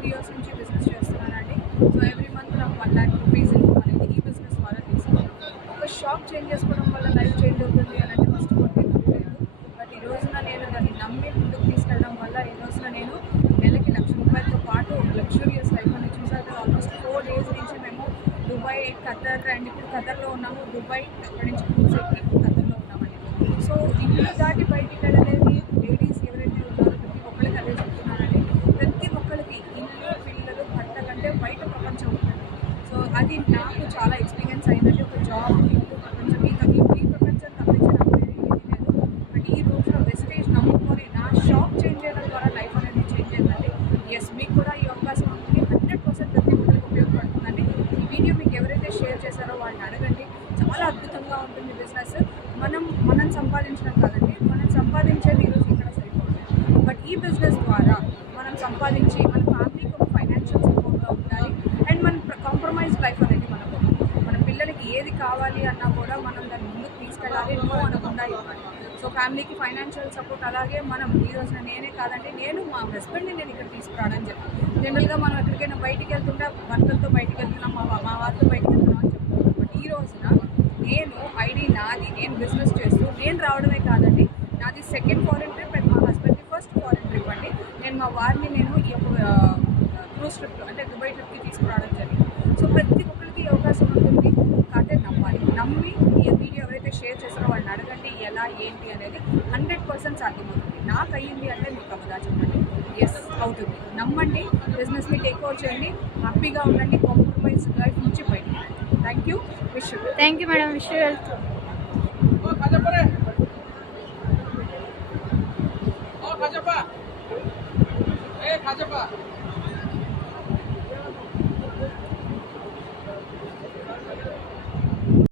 4 years నుంచి business చేస్తున్నానండి. So every month నాకు 1 lakh రూపీస్ ఇన్కమ్ అనేది ఈ బిజినెస్ ద్వారా తీసుకున్నాను. ఒక షాప్ చేంజ్ చేసుకోవడం వల్ల లైఫ్ చేంజ్ అవుతుంది అని అంటే ఫస్ట్ ఆఫ్ ఆల్ నేను నమ్మలేదు. బట్ ఈ రోజున నేను దాన్ని నమ్మి ముందుకు తీసుకెళ్ళడం వల్ల ఈ రోజున నేను నెలకి ₹1,00,000తో పాటు లగ్జూరియస్ లైఫ్ అనేది చూసాక ఆల్మోస్ట్ 4 డేస్ నుంచి మేము దుబాయ్, ఖతర్ అండ్ ఇప్పుడు ఖతర్లో ఉన్నాము. దుబాయ్ అక్కడి నుంచి క్రూజ్ ఎక్కి ఖతర్లో ఉన్నామండి. సో ఇల్లు దాటి బయటికి వెళ్ళలేదు. లేడీస్ ఎవరైతే ఉన్నారో ప్రతి ఒక్కరికి అదే చెప్తున్నానండి. ప్రతి ఒక్కరికి ఇల్లు, పిల్లలు, బట్టలంటే బయట ప్రపంచం ఉంటుంది. సో అది నాకు చాలా ఎక్స్పీరియన్స్ అయిందంటే ఒక జాబ్, ఇల్లు, ప్రపంచం ఈ ప్రపంచం తప్పించి నాకు వేరే ఏమీ లేదు. బట్ ఈ రోజున వెస్టేజ్ నమ్ముకొని నా షాప్ చేంజ్ చేయడం ద్వారా లైఫ్ అనేది చేంజ్ అయిందండి. ఎస్, మీకు కూడా ఈ అవకాశం ఉంటుంది. 100% ప్రతి ఒక్కరికి ఉపయోగపడుతుందండి. ఈ వీడియో మీకు ఎవరైతే షేర్ చేశారో వాళ్ళని అడగండి. చాలా అద్భుతంగా ఉంటుంది బిజినెస్. మనం సంపాదించడం కాదండి, మనం సంపాదించేది ఈరోజు ఇక్కడ సరిపోతుంది. బట్ ఈ బిజినెస్ ద్వారా మనం సంపాదించి మన ఫ్యామిలీకి ఒక ఫైనాన్షియల్ సపోర్ట్గా ఉండాలి. అండ్ మన కాంప్రమైజ్ లైఫ్ అనేది మనకు మన పిల్లలకి ఏది కావాలి అన్నా కూడా మనం దాన్ని ముందుకు తీసుకెళ్ళాలి. నో అనకుండా ఇవ్వాలి. సో ఫ్యామిలీకి ఫైనాన్షియల్ సపోర్ట్ అలాగే మనం ఈ రోజున నేనే కాదండి, నేను మా హస్బెండ్ని నేను ఇక్కడ తీసుకురావడం జరిగింది. జనరల్గా మనం ఎక్కడికైనా బయటికి వెళ్తుంటే భర్తలతో బయటికి వెళ్తున్నాం, మా వారితో బయటికి వెళ్తున్నాం అని చెప్తున్నాం. బట్ ఈ రోజున నేను ఐడి నాది, నేను బిజినెస్ చేస్తూ నేను రావడమే కాదండి, నాది సెకండ్ ఫారెన్ ట్రిప్ అండ్ మా హస్బెండ్ది ఫస్ట్ ఫారెన్ ట్రిప్ అండి. నేను మా వారిని నేను ఈ యొక్క క్రూజ్ ట్రిప్ అంటే దుబాయ్ ట్రిప్కి తీసుకురావడం జరిగింది. సో ప్రతి ఒక్కరికి ఈ అవకాశం ఉంటుంది. కాకపోతే నమ్మి ఈ వీడియో ఎవరైతే షేర్ చేస్తారో వాళ్ళని అడగండి ఎలా ఏంటి అనేది. 100% సాధ్యమవుతుంది. నాకు అయ్యింది అంటే మీకు అవదా చెప్పండి. ఎస్, అవుతుంది. నమ్మండి, బిజినెస్ని టేక్ ఓవర్ చేయండి, హ్యాపీగా ఉండండి, కాంప్రమైజ్ లైఫ్ నుంచి బయటకు రండి. Thank you. Thank you madam. Wish you wealth. खाजपा